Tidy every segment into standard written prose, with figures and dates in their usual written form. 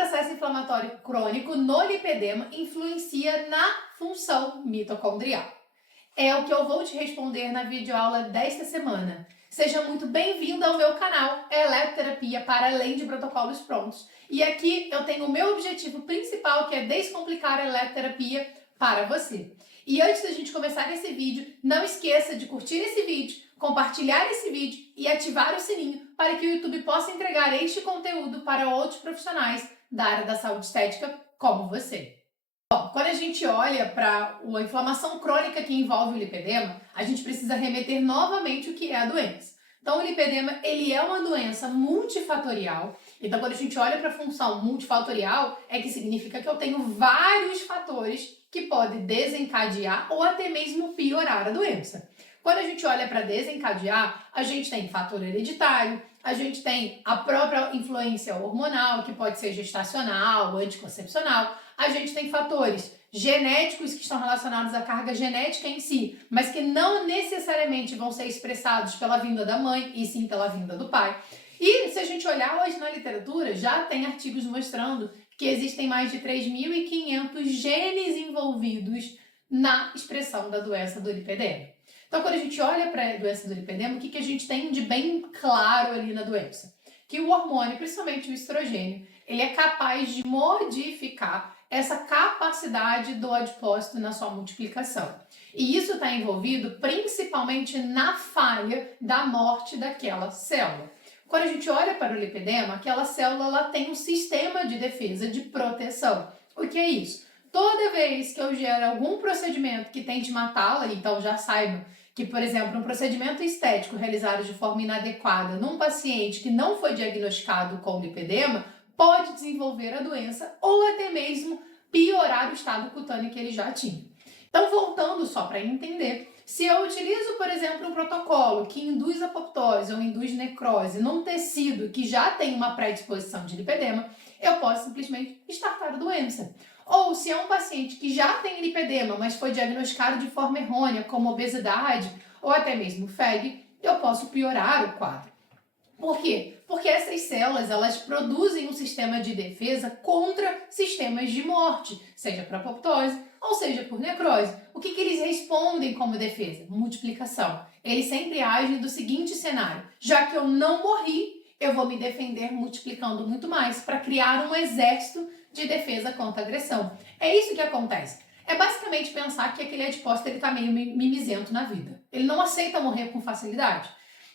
processo inflamatório crônico no lipedema influencia na função mitocondrial? É o que eu vou te responder na videoaula desta semana. Seja muito bem-vindo ao meu canal Eletroterapia para além de protocolos prontos. E aqui eu tenho o meu objetivo principal, que é descomplicar a eletroterapia para você. E antes da gente começar esse vídeo, não esqueça de curtir esse vídeo, compartilhar esse vídeo e ativar o sininho para que o YouTube possa entregar este conteúdo para outros profissionais da área da saúde estética como você. Bom, quando a gente olha para a inflamação crônica que envolve o lipedema, a gente precisa remeter novamente o que é a doença. Então, o lipedema, ele é uma doença multifatorial. Então, quando a gente olha para a função multifatorial, é que significa que eu tenho vários fatores que podem desencadear ou até mesmo piorar a doença. Quando a gente olha para desencadear, a gente tem fator hereditário, a gente tem a própria influência hormonal, que pode ser gestacional, anticoncepcional, a gente tem fatores genéticos que estão relacionados à carga genética em si, mas que não necessariamente vão ser expressados pela vinda da mãe, e sim pela vinda do pai. E se a gente olhar hoje na literatura, já tem artigos mostrando que existem mais de 3.500 genes envolvidos na expressão da doença do lipedema. Então, quando a gente olha para a doença do lipedema, o que a gente tem de bem claro ali na doença? Que o hormônio, principalmente o estrogênio, ele é capaz de modificar essa capacidade do adipócito na sua multiplicação. E isso está envolvido principalmente na falha da morte daquela célula. Quando a gente olha para o lipedema, aquela célula ela tem um sistema de defesa, de proteção. O que é isso? Toda vez que eu gero algum procedimento que tente matá-la, então já saiba que, por exemplo, um procedimento estético realizado de forma inadequada num paciente que não foi diagnosticado com lipedema pode desenvolver a doença ou até mesmo piorar o estado cutâneo que ele já tinha. Então, voltando só para entender, se eu utilizo, por exemplo, um protocolo que induz apoptose ou induz necrose num tecido que já tem uma predisposição de lipedema, eu posso simplesmente estartar a doença. Ou se é um paciente que já tem lipedema, mas foi diagnosticado de forma errônea, como obesidade ou até mesmo FEG, eu posso piorar o quadro. Por quê? Porque essas células, elas produzem um sistema de defesa contra sistemas de morte, seja por apoptose ou seja por necrose. O que eles respondem como defesa? Multiplicação. Eles sempre agem do seguinte cenário: já que eu não morri, eu vou me defender multiplicando muito mais para criar um exército de defesa contra agressão. É isso que acontece. É basicamente pensar que aquele adipócito está meio mimizento na vida. Ele não aceita morrer com facilidade.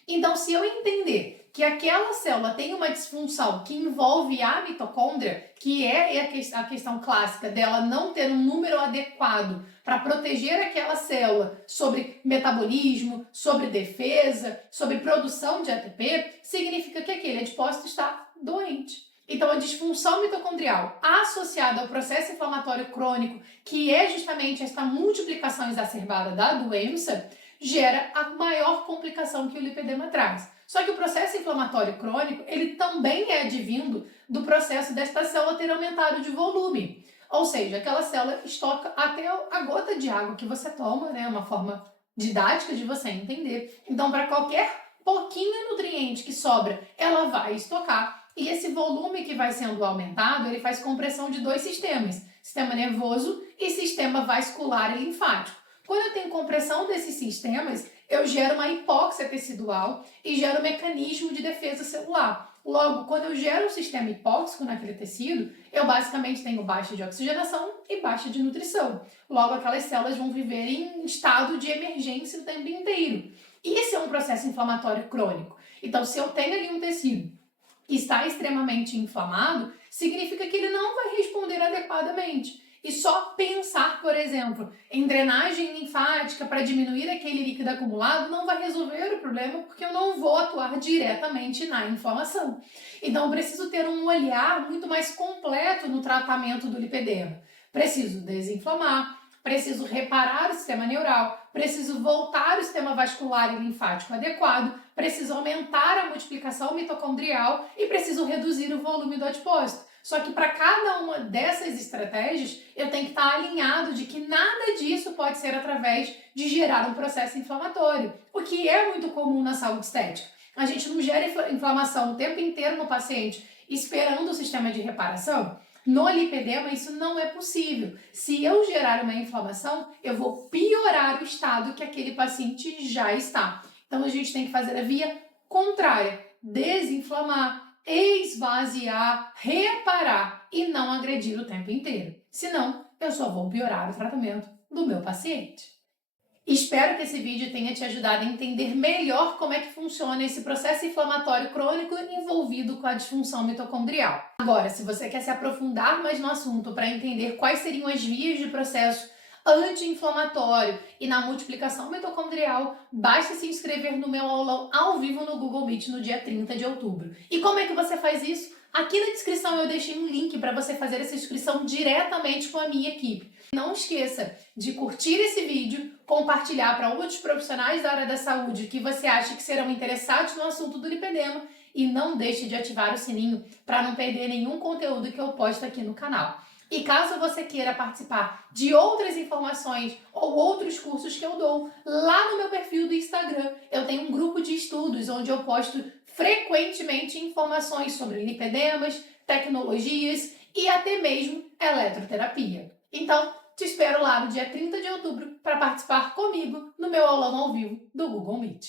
Então, se eu entender que aquela célula tem uma disfunção que envolve a mitocôndria, que é a questão clássica dela não ter um número adequado para proteger aquela célula sobre metabolismo, sobre defesa, sobre produção de ATP, significa que aquele adipócito está doente. Então, a disfunção mitocondrial associada ao processo inflamatório crônico, que é justamente esta multiplicação exacerbada da doença, gera a maior complicação que o lipedema traz. Só que o processo inflamatório crônico, ele também é advindo do processo desta célula ter aumentado de volume. Ou seja, aquela célula estoca até a gota de água que você toma, né? Uma forma didática de você entender. Então, para qualquer pouquinho nutriente que sobra, ela vai estocar. E esse volume que vai sendo aumentado, ele faz compressão de dois sistemas: sistema nervoso e sistema vascular e linfático. Quando eu tenho compressão desses sistemas, eu gero uma hipóxia tecidual e gero um mecanismo de defesa celular. Logo, quando eu gero um sistema hipóxico naquele tecido, eu basicamente tenho baixa de oxigenação e baixa de nutrição. Logo, aquelas células vão viver em estado de emergência o tempo inteiro. E esse é um processo inflamatório crônico. Então, se eu tenho ali um tecido que está extremamente inflamado, significa que ele não vai responder adequadamente. E só pensar, por exemplo, em drenagem linfática para diminuir aquele líquido acumulado não vai resolver o problema, porque eu não vou atuar diretamente na inflamação. Então, eu preciso ter um olhar muito mais completo no tratamento do lipedema. Preciso desinflamar, preciso reparar o sistema neural, preciso voltar o sistema vascular e linfático adequado, preciso aumentar a multiplicação mitocondrial e preciso reduzir o volume do adipócito. Só que para cada uma dessas estratégias, eu tenho que estar alinhado de que nada disso pode ser através de gerar um processo inflamatório, o que é muito comum na saúde estética. A gente não gera inflamação o tempo inteiro no paciente esperando o sistema de reparação, no lipedema isso não é possível. Se eu gerar uma inflamação, eu vou piorar o estado que aquele paciente já está. Então a gente tem que fazer a via contrária, desinflamar, esvaziar, reparar e não agredir o tempo inteiro. Senão, eu só vou piorar o tratamento do meu paciente. Espero que esse vídeo tenha te ajudado a entender melhor como é que funciona esse processo inflamatório crônico envolvido com a disfunção mitocondrial. Agora, se você quer se aprofundar mais no assunto para entender quais seriam as vias de processo anti-inflamatório e na multiplicação mitocondrial, basta se inscrever no meu aulão ao vivo no Google Meet no dia 30 de outubro. E como é que você faz isso? Aqui na descrição eu deixei um link para você fazer essa inscrição diretamente com a minha equipe. Não esqueça de curtir esse vídeo, compartilhar para outros profissionais da área da saúde que você acha que serão interessados no assunto do lipedema e não deixe de ativar o sininho para não perder nenhum conteúdo que eu posto aqui no canal. E caso você queira participar de outras informações ou outros cursos que eu dou, lá no meu perfil do Instagram eu tenho um grupo de estudos onde eu posto frequentemente informações sobre lipedemas, tecnologias e até mesmo eletroterapia. Então, te espero lá no dia 30 de outubro para participar comigo no meu aulão ao vivo do Google Meet.